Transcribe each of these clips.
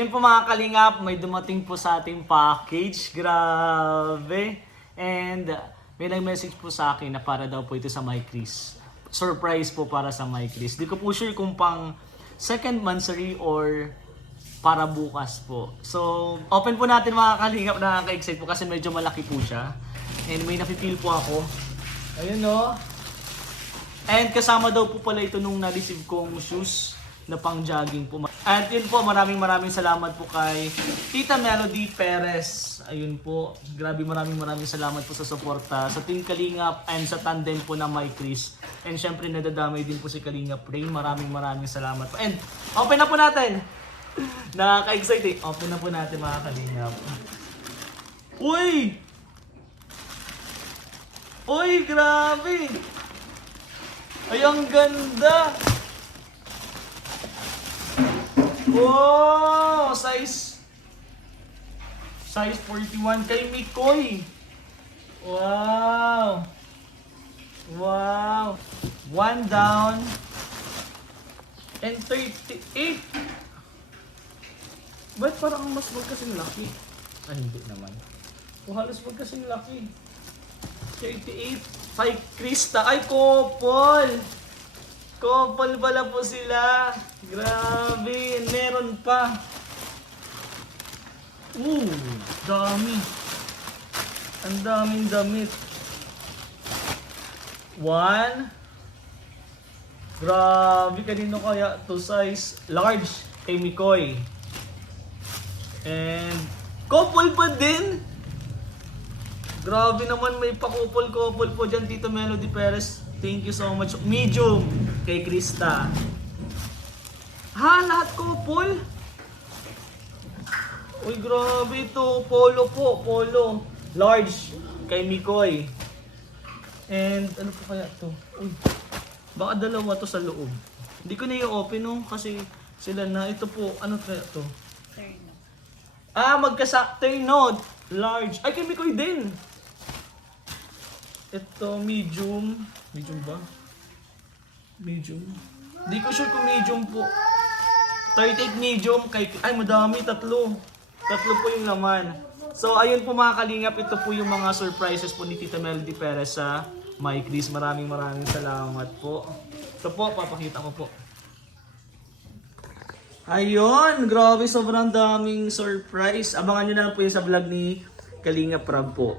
So yun po mga kalingap, may dumating po sa ating package. Grabe. And may nag-message po sa akin na para daw po ito sa My Chris. Surprise po para sa My Chris. Di ko po sure kung pang second monthsary or para bukas po. So open po natin mga kalingap, nakaka-excite po kasi medyo malaki po siya. And may nafe-feel po ako. Ayun no. And kasama daw po pala ito nung na-receive kong shoes na pang jogging po. At yun po, maraming salamat po kay Tita Melody Perez. Ayun po, grabe maraming salamat po sa suporta sa Team Kalingap and sa tandem po na My Chris. And syempre nadadamay din po si Kalingap Ray. Maraming salamat po. And open na po natin. Nakaka-excite eh. Open na po natin mga Kalingap. Uy! Uy, grabe! Ay, ang ganda! Wow! Size 41 kay Mikoy. Wow! Wow! 1 down and 38. Ba't parang mas magkasing laki? Ay, hindi naman. O halos magkasing laki. 38. Kay Krista. Ay, couple! Couple pala po sila. Grabe. Meron pa. Dami. Ang daming damit. 1. Grabe. Kanino kaya to size? Large. Kay Mikoy. And couple pa din. Grabe naman, may pa-couple po dyan, Tito Melody Perez. Thank you so much. Medium kay Krista. Ha, lahat couple? Uy, grabe ito. Polo po, polo. Large kay Mikoy. And ano po kaya to? Uy, baka dalawa to sa loob. Hindi ko na i-open no, kasi sila na. Ito po, ano kaya to? Magkasakto no. Large. Ay, kay Mikoy din. Ito, medium. Medium ba? Medium. Hindi ko sure kung medium po. 38 medium. Ay, madami. Tatlo po yung laman. So, ayun po mga kalingap. Ito po yung mga surprises po ni Tita Melody Perez sa My Chris. Maraming salamat po. Ito po, papakita ko po. Ayun, grabe, sobrang daming surprise. Abangan nyo na lang po yun sa vlog ni Kalingap Rab po.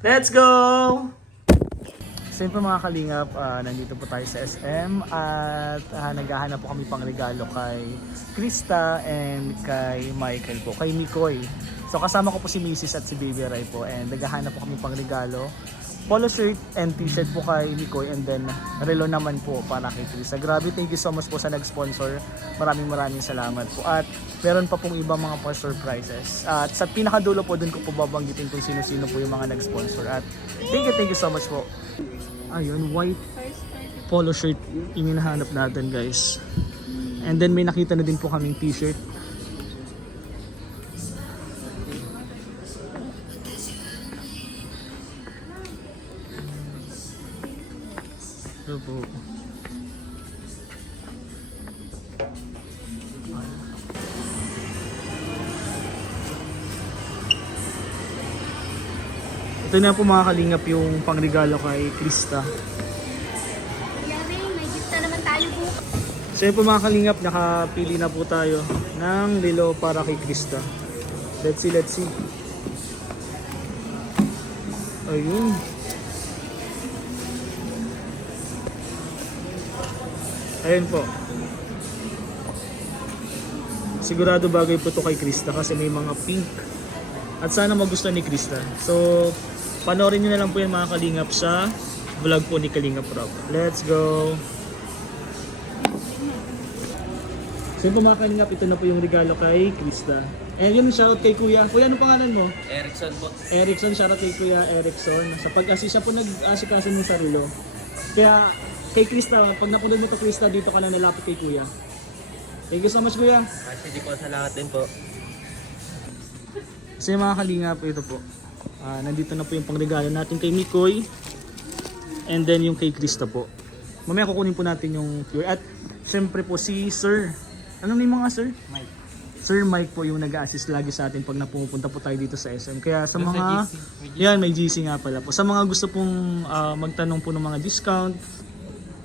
Let's go! So yun po mga Kalingap, nandito po tayo sa SM at naghahanap po kami pang regalo kay Krista and kay Michael po, kay Mikoy. So kasama ko po si Mrs. at si Baby Rai po and naghahanap po kami pang regalo. Polo shirt and t-shirt po kay Mikoy and then relo naman po para kay Krista. Grabe, thank you so much po sa nag-sponsor. Maraming salamat po. At meron pa pong ibang mga surprises. At sa pinakadulo po dun ko po babanggitin kung sino-sino po yung mga nag-sponsor. At thank you so much po. Ayun, white polo shirt yung hinahanap natin guys. And then may nakita na din po kaming t-shirt. Ito po. Ito na po mga Kalingap yung pangregalo kay Krista. Yari, may gift na naman tayo po. So yun po mga Kalingap, nakapili na po tayo ng relo para kay Krista. Let's see. Ayun. Ayun po. Sigurado bagay po to kay Krista kasi may mga pink. At sana magustuhan ni Krista. So, panoorin nyo na lang po yan mga Kalingap sa vlog po ni Kalingap Rob. Let's go! So yun po mga Kalingap, ito na po yung regalo kay Krista. And yun, shoutout kay Kuya. Kuya, ano pangalan mo? Erickson po. Erickson, shoutout kay Kuya Erickson. Sa pag-assist siya po nag-asikaso ng sarilo. Kaya kay Krista, pag napunod mo to Krista, dito ka na nalapit kay Kuya. Thank you so much Kuya. Kasi di po salamat din po. So yung mga Kalingap, ito po. Nandito na po yung pangregalo natin kay Mikoy. And then yung kay Krista po. Mamaya kukunin po natin yung QR. At syempre po si Sir. Ano name mo nga Sir? Mike. Sir Mike po yung nag-assist lagi sa atin pag napupunta po tayo dito sa SM. Kaya sa mga, yan may GC nga pala po. Sa mga gusto pong magtanong po ng mga discount,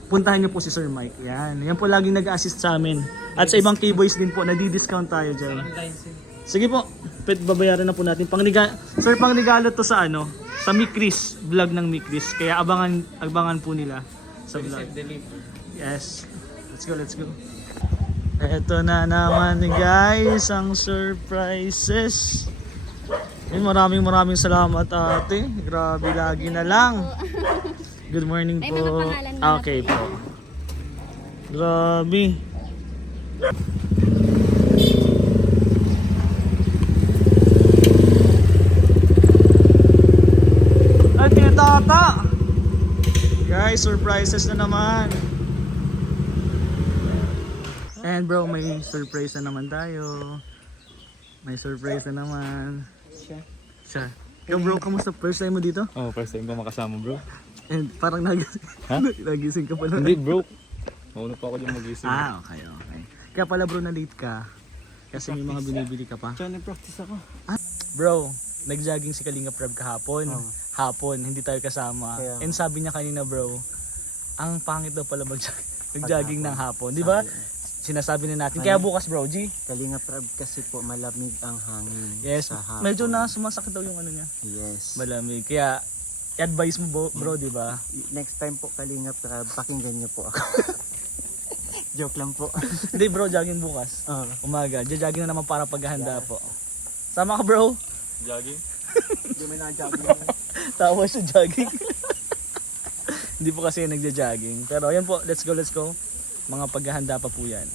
puntahan niyo po si Sir Mike. Yan po laging nag-assist sa amin. At sa ibang K-Boys din po, nadi-discount tayo dyan. Sige po, babayaran na po natin. Sir, pangregalo to sa ano? Sa Mikris, vlog ng Mikris. Kaya abangan po nila sa vlog. Yes. Let's go. Eto na naman guys, ang surprises. Maraming salamat ate. Grabe, lagi na lang. Good morning May po. mga pangalan na Okay po. Grabe. Ay, tinatata. Guys, surprises na naman. And bro, may surprise na naman tayo. May surprise na naman. Siya. Ikaw bro, kamusta? First time mo dito? Oh, first time ko makasama bro. And parang Ha? nagising ka pala. Hindi bro. Mauna pa ako dyan magising. Okay. Kaya pala bro, na late ka. Kasi may mga binibili ka pa. Diyan nag-practice ako. Bro, nag-jogging si Kalinga Prab kahapon. Oh. Hapon, hindi tayo kasama. Kaya- And sabi niya kanina bro, ang pangit daw pala mag-jogging ng hapon. Di ba? Sinasabi na natin. Kaya bukas bro, G. Kalinga Prab kasi po malamig ang hangin Yes, sa hapon. medyo na sumasakit daw yung ano niya. Yes. Malamig. Kaya advice mo bro, di ba? Next time po Kalinga Prab, pakinggan niyo po ako. Joke lang po. Hindi bro, jogging bukas. Ah. Umaga. Jogging na naman para paghahanda po. Sama ka bro. Jogging? Hindi may na-jogging. Tawa sa jogging. Hindi po kasi nagja-jogging. Pero yan po, let's go. Mga paghahanda pa po yan.